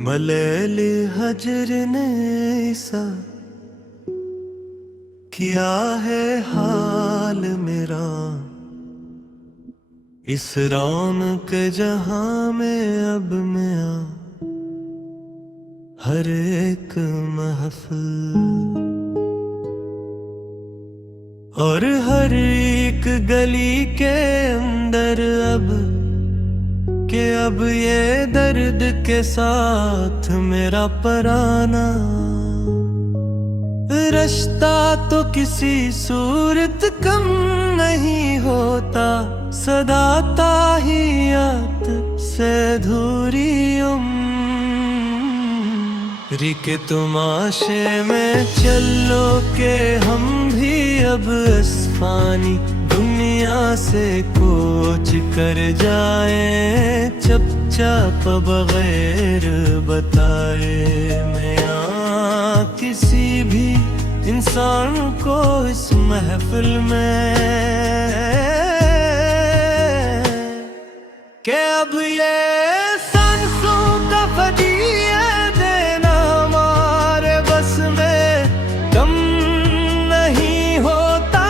मलैली हजर ने सा किया है हाल मेरा, इस रौनक जहां में अब मैं हर एक महफिल और हर एक गली के अंदर अब ये दर्द के साथ मेरा पराना। रिश्ता तो किसी सूरत कम नहीं होता, सदा ताहियत से अधूरी उम्र के तमाशे में चलो के हम भी अब अस्फानी दुनिया से कोच कर जाए, चुपचाप बगैर बताए। मैं यहाँ किसी भी इंसान को इस महफिल में के अब ये सांसों का फदिया देना हमारे बस में कम नहीं होता।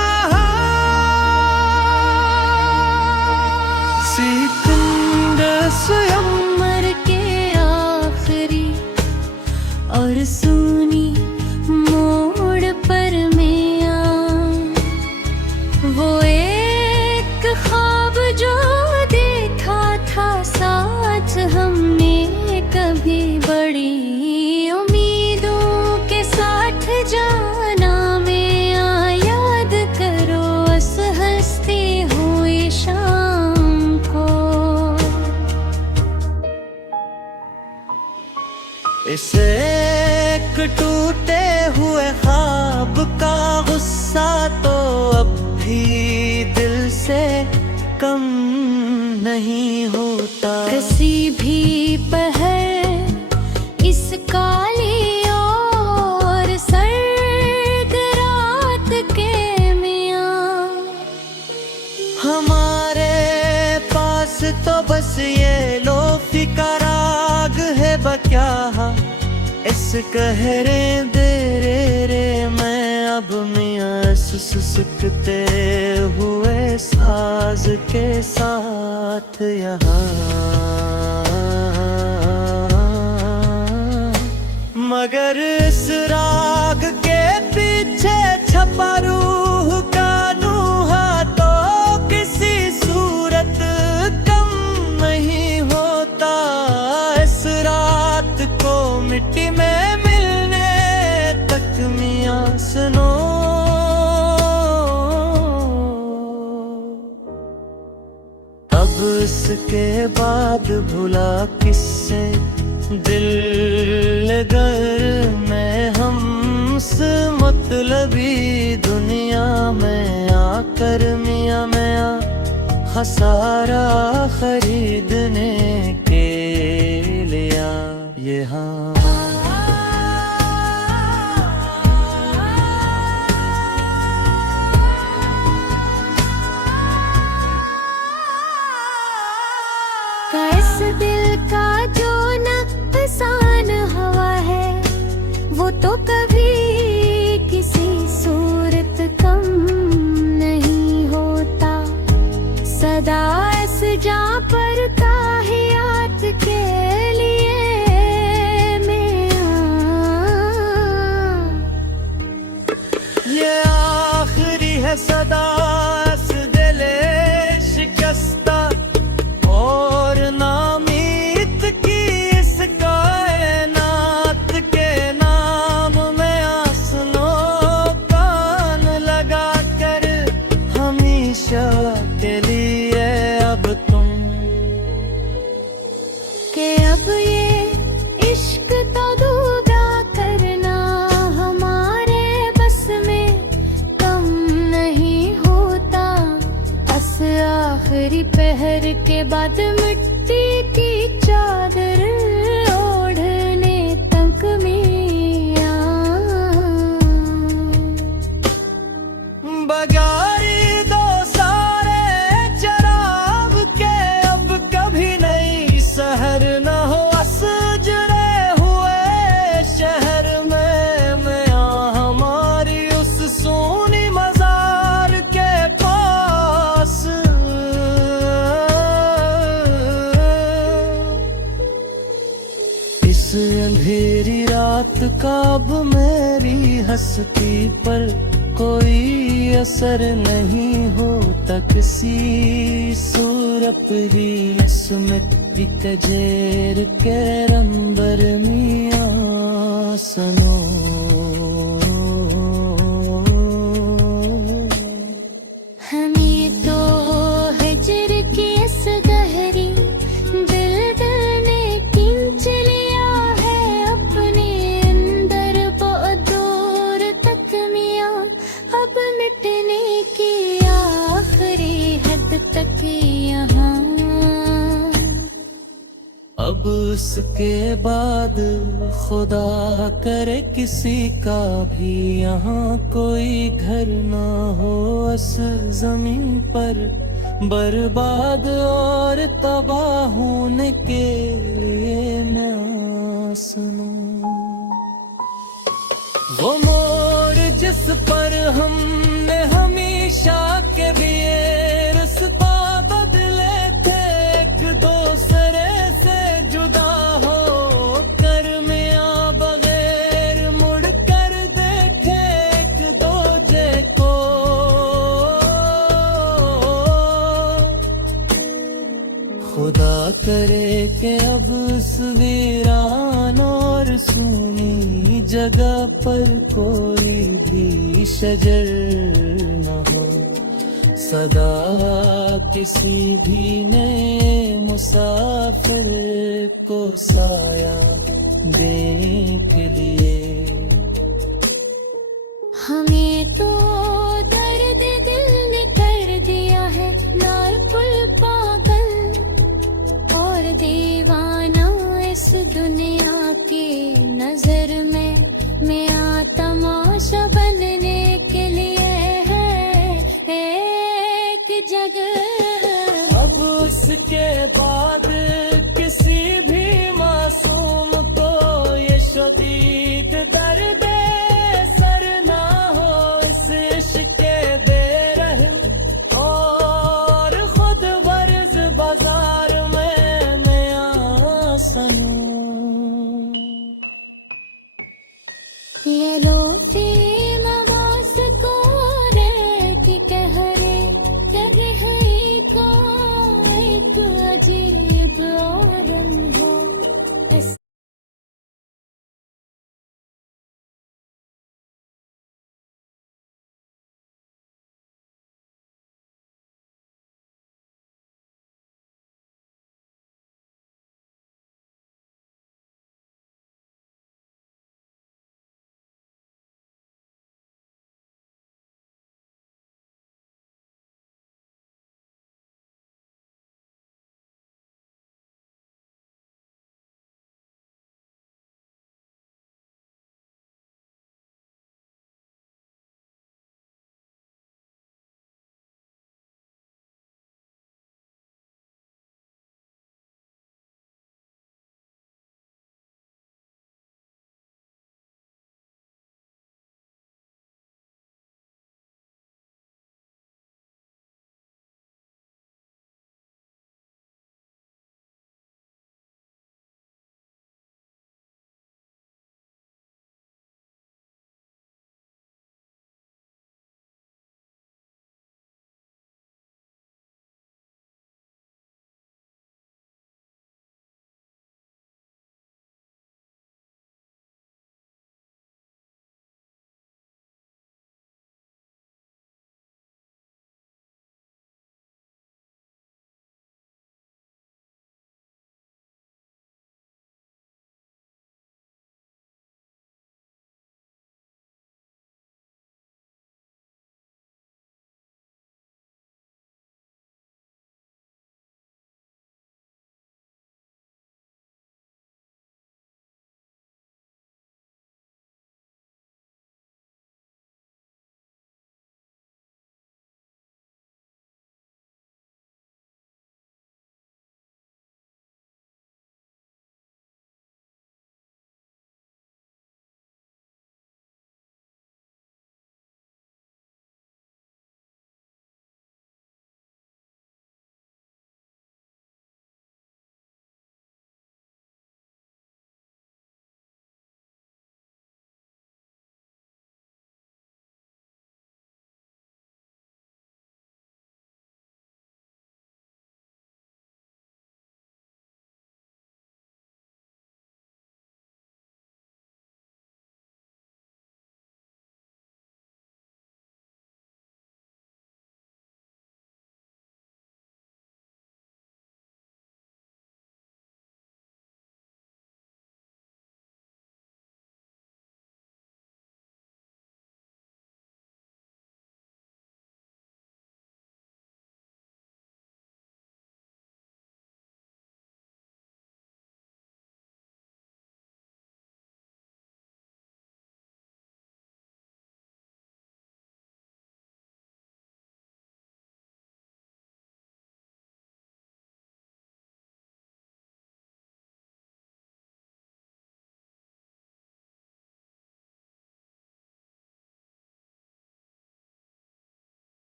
उम्र के आखिरी और सुनी मोड़ पर मैं वो एक ख्वाब जो देखा था साथ हमने कभी, बड़ी उम्मीदों के साथ जाना मैं याद करो उस हंसती हुई शाम को। इसे एक टूटे हुए ख्वाब का गुस्सा तो अब भी दिल से कम नहीं होता। किसी भी पहर इस काली और सर्द रात के मियां हमारे पास तो बस ये लोफी का राग है बक्या, इस कहरे देरे रे मैं अब मियां सुसुकते हुए साज के साथ यहाँ। मगर इस राग के पीछे छपा रूह का नूहा तो किसी सूरत कम नहीं होता। इस रात को मिट्टी में मिलने तक मियां सुनो, अब इसके बाद भुला किससे दिल गर में हमसे मतलबी दुनिया में आकर मियां मैं खसारा खरीदने के लिया ये हाँ। इस दिल का जो नफसान हवा है वो तो कभी किसी सूरत कम नहीं होता, सदा इस जा पर ताहियात के लिए मैं ये आखिरी है सदा इस दिले शिकस्ता और नामीत की इस कायनात के नाम में आसनो कान लगा कर हमेशा के लिए अब तुम के अब ये इश्क तो दूधा करना हमारे बस में कम नहीं होता। अस आखिरी पहर के बाद मिट्टी की चादर ओढ़ने तक मियां बगारी दो सारे चराब के अब कभी नहीं सहर न हो असजरे इस अंधेरी रात का अब मेरी हस्ती पर कोई असर नहीं होता, किसी सूरत ही इसमें कजेर के रंबर मियाँ सनो। हमें तो हिजर की इस गहरी दिल ने खींच लिया है अपने अंदर, बहुत दूर तक मियाँ अब मिटने की आखिरी हद तक यहाँ। अब उसके बाद खुदा करे किसी का भी यहाँ कोई घर ना हो इस जमीन पर, बर्बाद और तबाह होने के लिए मैं सुनूं। वो मोड़ जिस पर हमने हमेशा के लिए रास्ता बदले थे, एक दूसरे से जुदा हो कर मियाँ बगैर मुड़ कर देखे एक दूजे को। खुदा करे कि अब उस वीरान और सूनी जगह पर कोई भी शजर न हो, सदा किसी भी नए मुसाफिर को साया देख लिए। हमें तो दर्द दिल ने कर दिया है नालकुल पागल और दीवाना इस दुनिया की नजर में। मियाँ तमाशा बनने के लिए है एक जगह। अब उसके बाद